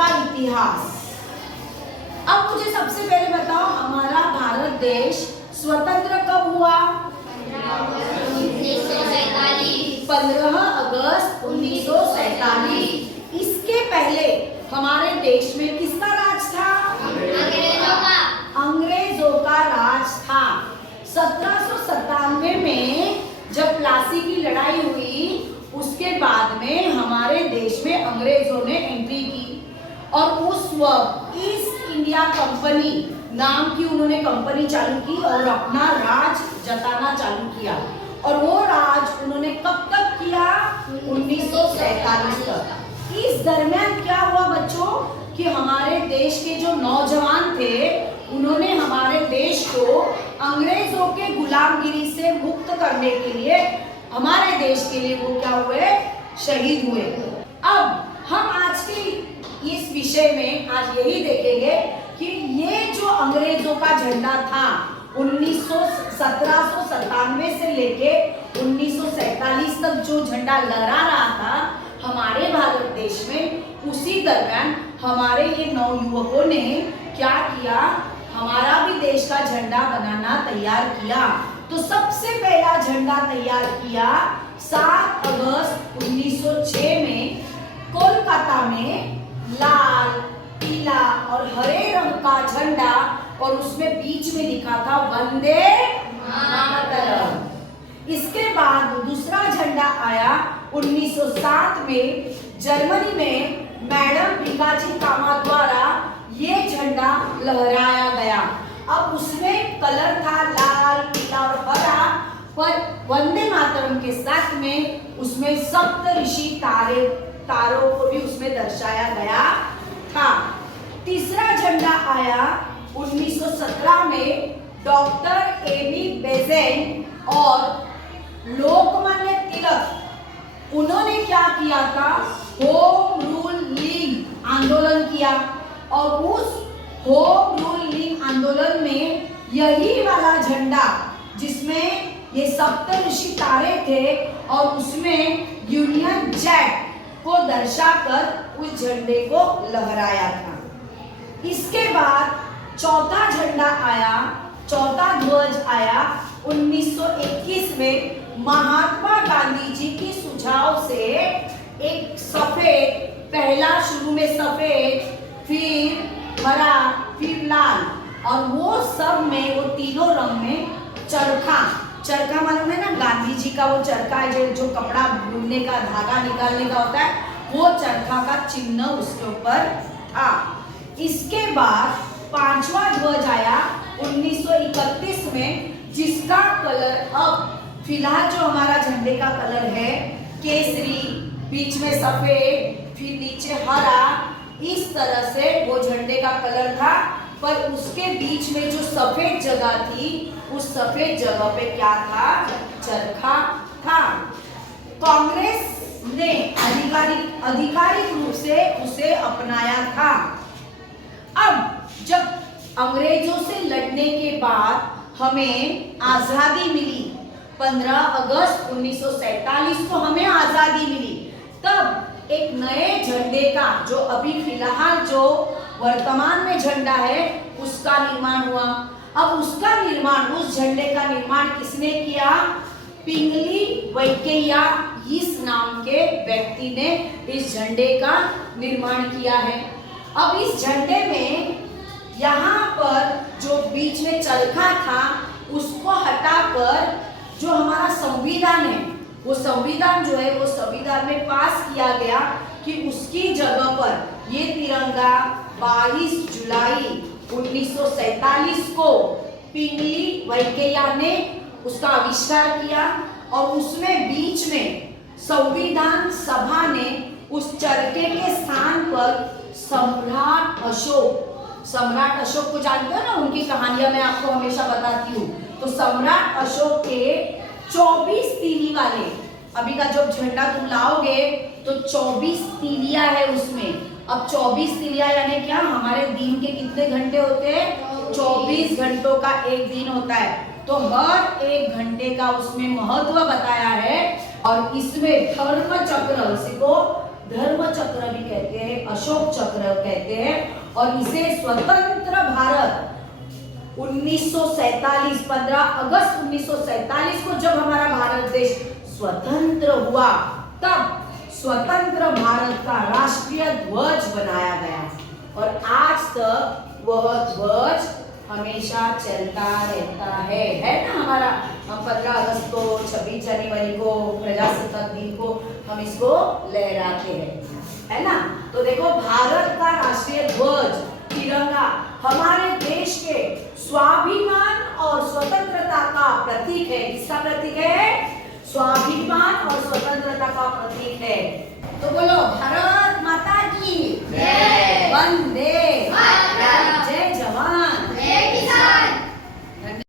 का इतिहास। अब मुझे सबसे पहले बताओ, हमारा भारत देश स्वतंत्र कब हुआ? 15 अगस्त 1947। इसके पहले हमारे देश में किसका राज था? अंग्रेजों का राज था। 1797 में जब प्लासी की लड़ाई हुई, उसके बाद में हमारे देश में अंग्रेजों ने एंट्री की और उस वक्त ईस्ट इंडिया कंपनी नाम की उन्होंने कंपनी चालू की और अपना राज जताना चालू किया। और वो राज उन्होंने कब तक किया? 1947 तक। इस दरमियान क्या हुआ बच्चों कि हमारे देश के जो नौजवान थे, उन्होंने हमारे देश को अंग्रेजों के गुलामगिरी से मुक्त करने के लिए, हमारे देश के लिए वो क्या हुए? शहीद हुए। अब हम आज के इस विषय में आज यही देखेंगे कि ये जो अंग्रेजों का झंडा था 1797 से लेके 1947 तक जो झंडा लहरा रहा था हमारे भारत देश में, उसी दरमियान हमारे ये नवयुवकों ने क्या किया? हमारा भी देश का झंडा बनाना तैयार किया। तो सबसे पहला झंडा तैयार किया 7 अगस्त 1906 में कोलकाता में, लाल, पीला और हरे रंग का झंडा, और उसमें बीच में लिखा था वंदे मातरम। इसके बाद दूसरा झंडा आया 1907 में जर्मनी में मैडम भिकाजी कामा द्वारा ये झंडा लहराया गया। अब उसमें कलर था लाल, पीला और हरा, पर वंदे मातरम के साथ में उसमें सप्त ऋषि तारों को भी उसमें दर्शाया गया था। तीसरा झंडा आया 1917 में डॉक्टर एमी बेसेंट और लोकमान्य तिलक, उन्होंने क्या किया था? होम रूलिंग आंदोलन किया। और उस होम रूलिंग आंदोलन में यही वाला झंडा जिसमें ये सप्तऋषि तारे थे और उसमें यूनियन जैक को दर्शाकर उस झंडे को लहराया था। इसके बाद चौथा झंडा आया, चौथा ध्वज आया 1921 में महात्मा गांधी जी की सुझाव से। एक सफेद, पहला शुरू में सफेद, फिर हरा, फिर लाल, और वो सब में, वो तीनों रंग में चरखा मालूम है ना, गांधी जी का वो चरखा है जो कपड़ा बुनने का, धागा निकालने का होता है, वो चरखा का चिन्ह उसके ऊपर था। इसके बाद पांचवा ध्वज आया 1931 में, जिसका कलर अब फिलहाल जो हमारा झंडे का कलर है केसरी, बीच में सफेद, फिर नीचे हरा, इस तरह से वो झंडे का कलर था। पर उसके बीच में जो सफेद जगह थी, उस सफेद जगह पे क्या था? चरखा था। कांग्रेस ने आधिकारिक रूप से उसे अपनाया था। अब जब अंग्रेजों से लड़ने के बाद हमें आजादी मिली, 15 अगस्त 1947 को हमें आजादी मिली, तब एक नए झंडे का, जो अभी फिलहाल जो वर्तमान में झंडा है, उसका निर्माण हुआ। अब उसका निर्माण, उस झंडे का निर्माण किसने किया? पिंगली वेंकैया इस नाम के व्यक्ति ने इस झंडे का निर्माण किया है। अब इस झंडे में यहाँ पर जो बीच में चरखा था, उसको हटाकर जो हमारा संविधान है, वो संविधान जो है, वो संविधान में पास किया गया कि उसकी जगह पर ये तिरंगा 22 जुलाई 1947 को पिंगली वेंकैया ने उसका आविष्कार किया। और उसमें बीच में संविधान सभा ने उस चरखे के स्थान पर सम्राट अशोक को जानते हो ना, उनकी कहानियां मैं आपको हमेशा बताती हूँ। तो सम्राट अशोक के 24 तीली वाले, अभी का जब झंडा तुम लाओगे तो 24 तीलियां है उसमें। अब 24 तीलियां यानी क्या? हमारे दिन के कितने घंटे होते हैं? 24 घंटों का एक दिन होता है। तो हर एक घंटे का उसमें महत्व बताया है। और इसमें धर्म चक्र, इसको धर्म चक्र भी कहते हैं, अशोक चक्र कहते हैं। और इसे स्वतंत्र भारत 1947 15 अगस्त 1947 को जब हमारा भारत देश स्वतंत्र हुआ, तब स्वतंत्र भारत का राष्ट्रीय ध्वज बनाया गया। और आज तक वह ध्वज हमेशा चलता रहता है ना। हमारा हम 15 अगस्त को, 26 जनवरी को, प्रजासत्ताक दिन को हम इसको लहराते हैं, है ना। तो देखो, भारत का राष्ट्रीय ध्वज तिरंगा हमारे देश के स्वाभिमान और स्वतंत्रता का प्रतीक है। किसका प्रतीक है? स्वाभिमान और स्वतंत्रता का प्रतीक है। तो बोलो, भारत माता की जय, वंदे